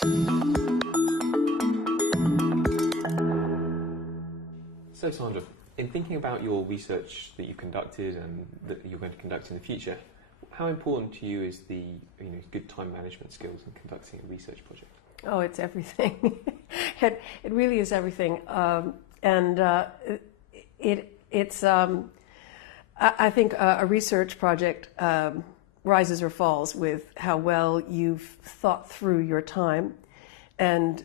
So, Sandra, in thinking about your research that you've conducted and that you're going to conduct in the future, how important to you is the good time management skills in conducting a research project? Oh, it's everything. It really is everything, it's. I think a research project rises or falls with how well you've thought through your time and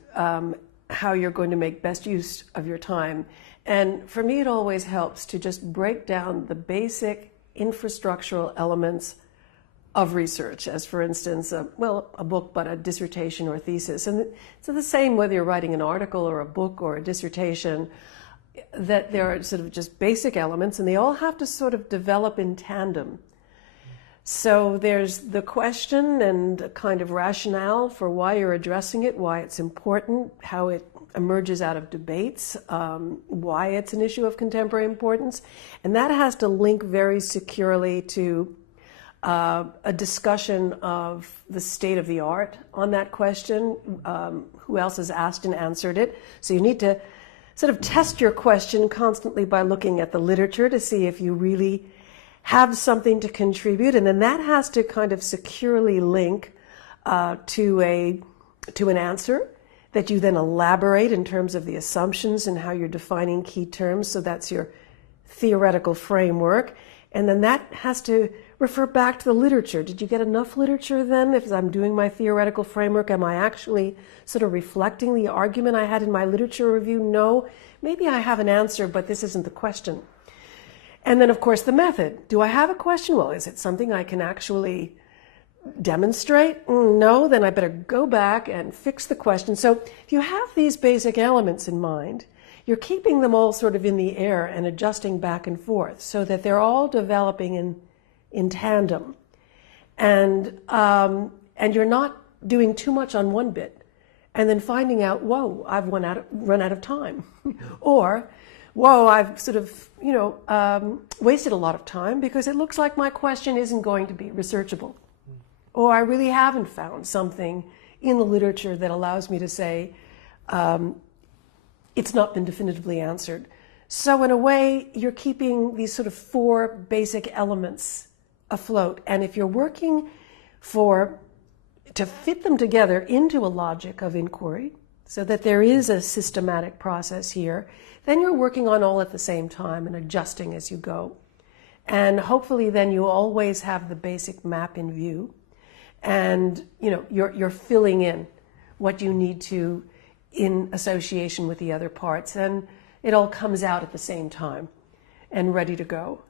how you're going to make best use of your time. And for me, it always helps to just break down the basic infrastructural elements of research, as for instance, a book, but a dissertation or thesis. And so the same whether you're writing an article or a book or a dissertation, that there are sort of just basic elements and they all have to sort of develop in tandem. So there's the question and a kind of rationale for why you're addressing it, why it's important, how it emerges out of debates, why it's an issue of contemporary importance. And that has to link very securely to a discussion of the state of the art on that question, who else has asked and answered it. So you need to sort of test your question constantly by looking at the literature to see if you really have something to contribute. And then that has to kind of securely link to an answer that you then elaborate in terms of the assumptions and how you're defining key terms. So that's your theoretical framework. And then that has to refer back to the literature. Did you get enough literature then? If I'm doing my theoretical framework, am I actually sort of reflecting the argument I had in my literature review? No. Maybe I have an answer, but this isn't the question. And then, of course, the method. Do I have a question? Well, is it something I can actually demonstrate? No, then I better go back and fix the question. So if you have these basic elements in mind, you're keeping them all sort of in the air and adjusting back and forth so that they're all developing in tandem. And you're not doing too much on one bit and then finding out, whoa, I've run out of time. Or, whoa, I've sort of, wasted a lot of time because it looks like my question isn't going to be researchable. Or I really haven't found something in the literature that allows me to say, it's not been definitively answered. So in a way, you're keeping these sort of four basic elements afloat. And if you're working to fit them together into a logic of inquiry, so that there is a systematic process here, then you're working on all at the same time and adjusting as you go. And hopefully then you always have the basic map in view. And you're filling in what you need to in association with the other parts, and it all comes out at the same time and ready to go.